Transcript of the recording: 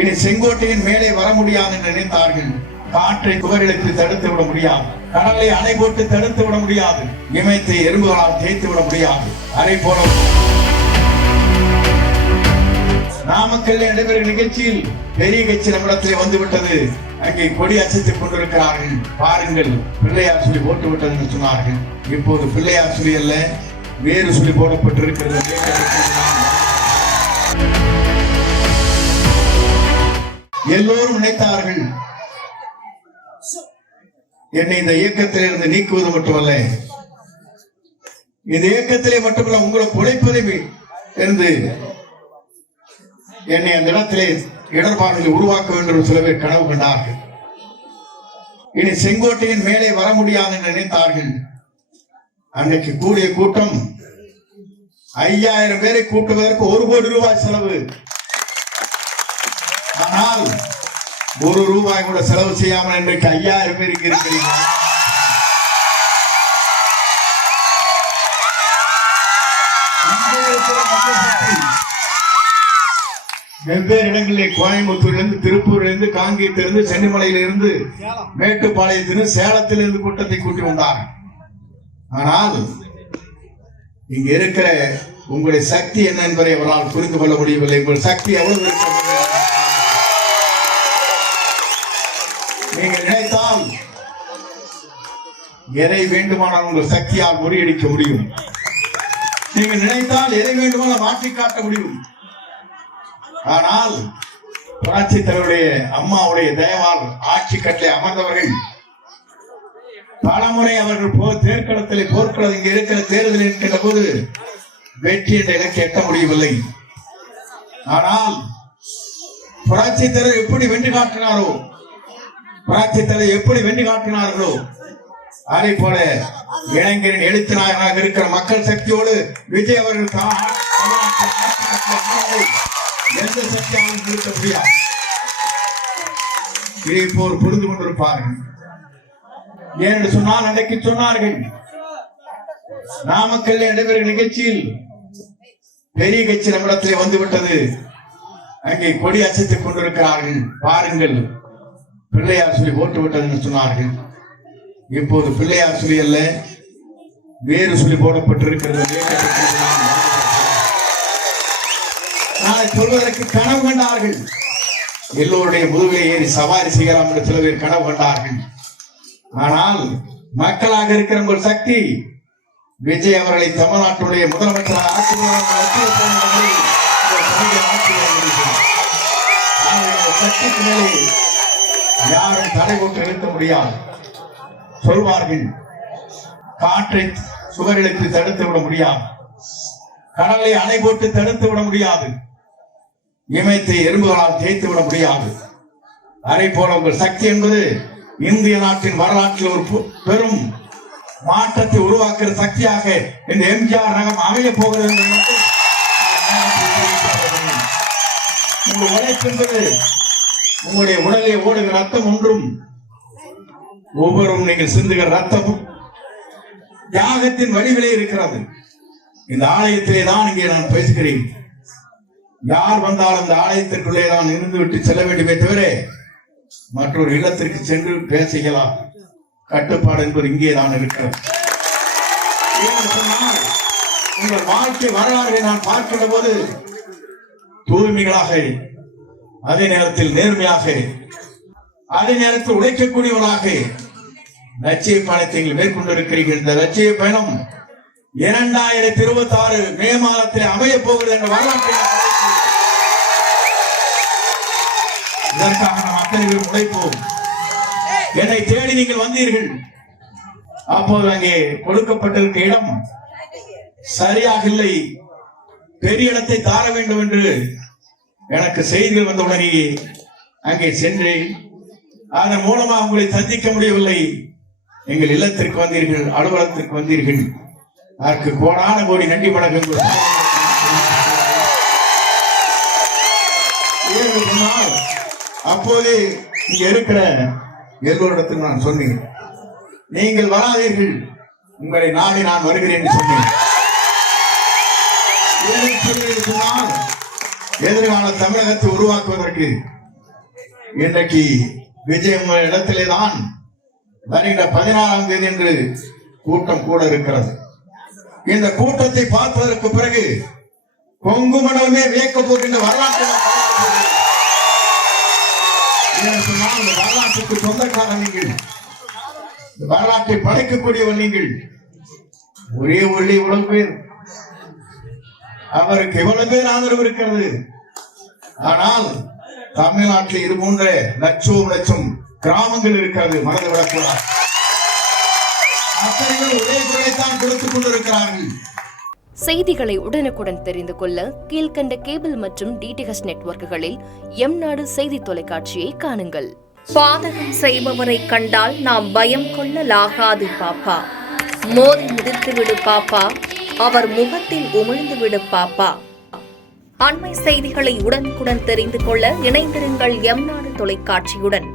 இனி செங்கோட்டையின் மேலே வர முடியாது என்று நினைத்தார்கள். காற்றை குவரிழத்து தடுத்து விட முடியாது, கடலை அணை போட்டு தடுத்து விட முடியாது, இமயத்தை எறும்புகளால் தேய்த்து விட முடியாது. அதை போல நாமக்கல் நடைபெறும் நிகழ்ச்சியில் பெரிய கட்சி நம்மிடத்திலே வந்து விட்டது. அங்கே கொடி அசைத்துக் கொண்டிருக்கிறார்கள். பாருங்கள், பிள்ளையார் சொல்லி போட்டு விட்டது என்று சொன்னார்கள். இப்போது பிள்ளையார் சொல்லி அல்ல, வேறு சொல்லி போடப்பட்டிருக்கிறது. எல்லோரும் நினைத்தார்கள் என்னை இந்த இயக்கத்தில் இருந்து நீக்குவது மட்டுமல்ல, இந்த இயக்கத்திலே மட்டுமல்ல உங்களுக்கு உழைப்பதை இருந்து என்னை அந்த இடத்திலே இடர்பாடுகளை உருவாக்க வேண்டும் என்று சில பேர் கனவு கண்டார்கள். இனி செங்கோட்டையின் மேலே வர முடியாது என்று நினைத்தார்கள். அன்றைக்கு கூடிய கூட்டம் 5000 பேரை கூட்டுவதற்கு 1 கோடி ரூபாய் செலவு. ஆனால் 1 ரூபாய் கூட செலவு செய்யாமல் இன்றைக்கு 5000 பேருக்கு இருக்கிறீர்கள். வெவ்வேறு இடங்களில் கோயம்புத்தூரிலிருந்து, திருப்பூரிலிருந்து, காங்கேயத்திலிருந்து, சென்னிமலையிலிருந்து, மேட்டுப்பாளையத்திலிருந்து, சேலத்திலிருந்து கூட்டத்தை கூட்டி வந்தார். ஆனால் இங்க இருக்கிற உங்களுடைய சக்தி என்ன என்பதை அவரால் புரிந்து கொள்ள முடியவில்லை. உங்கள் சக்தி எவ்வளவு இருக்கிறது? நீங்கள் நினைத்தால் எதை வேண்டுமானால் உங்கள் சக்தியால் முறியடிக்க முடியும். நீங்கள் நினைத்தால் எதை வேண்டுமானால் மாற்றி காட்ட முடியும். ஆனால் புரட்சி தலைவருடைய அம்மாவுடைய தயவால் ஆட்சி கட்டளை அமர்ந்தவர்கள் பலமுறை அவர்கள் தேர்தலில் போர்க்களம் இங்கே இருக்கிற தேர்தலில் இருக்கின்ற போது வெற்றி என்ற இலக்கை எட்ட முடியவில்லை. ஆனால் புரட்சி தலைவர் எப்படி வென்று காட்டினாரோ, புரட்சி தலைவர் எப்படி வென்று காட்டினார்களோ, அதே போல இளைஞரின் எழுத்து நாயகனாக இருக்கிற மக்கள் சக்தியோடு விஜய் அவர்கள் எந்த சக்தியாலும் நிறுத்த முடியாது. இதை போல் புரிந்து கொண்டிருப்பார்கள். ஏனென்று சொன்னால் அன்றைக்கு சொன்னார்கள், நாமக்கல் நடைபெறும் நிகழ்ச்சியில் பெரிய கட்சி நம்மிடத்திலே வந்து விட்டது. அங்கே கொடி அசைத்துக் கொண்டிருக்கிறார்கள். பாருங்கள், பிள்ளையார் சொல்லி போட்டு விட்டது என்று சொன்னார்கள். இப்போது பிள்ளையார் சொல்லி அல்ல, வேறு சொல்லி போடப்பட்டிருக்கிறது. நாளை சொல்வதற்கு கனவு கண்டார்கள். எல்லோருடைய முதுகிலே ஏறி சவாரி செய்யலாம் என்று சில பேர் கனவு கண்டார்கள். ஆனால் மக்களாக இருக்கிற ஒரு சக்தி விஜய் அவர்களை தமிழ்நாட்டுடைய முதலமைச்சராக சக்திக்கு மேலே யாரும் தடை போட்டு நிறுத்த முடியாது. சொல்வார்கள், காற்றை சுவரிழத்து தடுத்து விட முடியாது, கடலை அணை போட்டு தடுத்து விட முடியாது, இமயத்தை எறும்புகளால் தேய்த்து விட முடியாது. அதே போல உங்கள் சக்தி என்பது இந்திய நாட்டின் வரலாற்றில் ஒரு பெரும் மாற்றத்தை உருவாக்குற சக்தியாக இந்த எம்ஜிஆர் நகம் அமைய போகிறது. உங்கள் உழைப்பு என்பது உங்களுடைய உடலை ஓடுகிற ரத்தம் ஒன்றும், ஒவ்வொரு நீங்கள் சிந்துகிற ரத்தமும் தியாகத்தின் வடிவிலே இருக்கிறது. இந்த ஆலயத்திலே தான் இங்கே நான் பேசுகிறேன். யார் வந்தாலும் இந்த ஆலயத்திற்குள்ளே தான் இருந்து விட்டு செல்ல வேண்டுமே தவிர மற்றொரு இல்லத்திற்கு சென்று பேசிக்கலாம். கட்டுப்பாடு என்பது இங்கே தான் இருக்கிறது. உங்கள் வாழ்க்கை வரலாறு நான் பார்க்கின்ற போது தூய்மைகளாக, அதே நேரத்தில் நேர்மையாக, அதே நேரத்தில் உழைக்கக்கூடியவர்களாக லட்சிய பயணத்தை மேற்கொண்டிருக்கிறீர்கள். இந்த லட்சிய பயணம் 2026 மே மாதத்தில் அமைய போகிறது என்ற வரலாற்றை இதற்காக நாம் அத்தனை பேர் உழைப்போம். என்னை தேடி நீங்கள் வந்தீர்கள். அப்போது அங்கே கொடுக்கப்பட்டிருக்க இடம் சரியாக இல்லை, பெரிய இடத்தை தார வேண்டும் என்று எனக்கு செய்திகள் வந்தவுடனே அங்கே சென்றேன். அதன் மூலமாக உங்களை சந்திக்க முடியவில்லை. எங்கள் இல்லத்திற்கு வந்தீர்கள், அலுவலகத்திற்கு வந்தீர்கள். அதற்கு கோடான கோடி நன்றி வணக்கங்கள். அப்போதே இங்க இருக்கிற எல்லோரிடத்தில் நான் சொன்னேன், நீங்கள் வராதீர்கள், உங்களை நாடி நான் வருகிறேன் என்று சொன்னேன். எதிர்கால தமிழகத்தை உருவாக்குவதற்கு இன்றைக்கு விஜயம் இடத்திலே தான் வருகிற 16ஆம் தேதி என்று கூட்டம் கூட இருக்கிறது. இந்த கூட்டத்தை பார்ப்பதற்கு பிறகு கொங்கு மண்டலமே வியக்க போகின்ற வரலாற்றுக்கு சொந்தக்காரர் நீங்கள், வரலாற்றை படைக்கக்கூடியவர் நீங்கள். ஒரே ஒளி இவ்வளவு பேர், அவருக்கு இவ்வளவு பேர் ஆதரவு இருக்கிறது. ஆனால் தமிழ்நாட்டில் இது போன்ற லட்சம் கிராமங்கள் இருக்கிறது, மறந்துவிடக்கூடாது. அத்தனை ஒரே குறைத்தான் கொடுத்துக் கொண்டிருக்கிறார்கள். செய்திகளை உடனுக்குடன் தெரிந்து கொள்ள கீழ்கண்ட கேபிள் மற்றும் டிடிஎச் நெட்வொர்க்குகளில் எம் நாடு செய்தி தொலைக்காட்சியை காணுங்கள். பாதகம் செய்பவரை கண்டால் நாம் பயம் கொள்ளலாகாது பாப்பா. மோதி மிதித்து விடு பாப்பா, அவர் முகத்தில் உமிழ்ந்து விடு பாப்பா. அண்மை செய்திகளை உடனுக்குடன் தெரிந்து கொள்ள இணைந்திருங்கள் எம் நாடு தொலைக்காட்சியுடன்.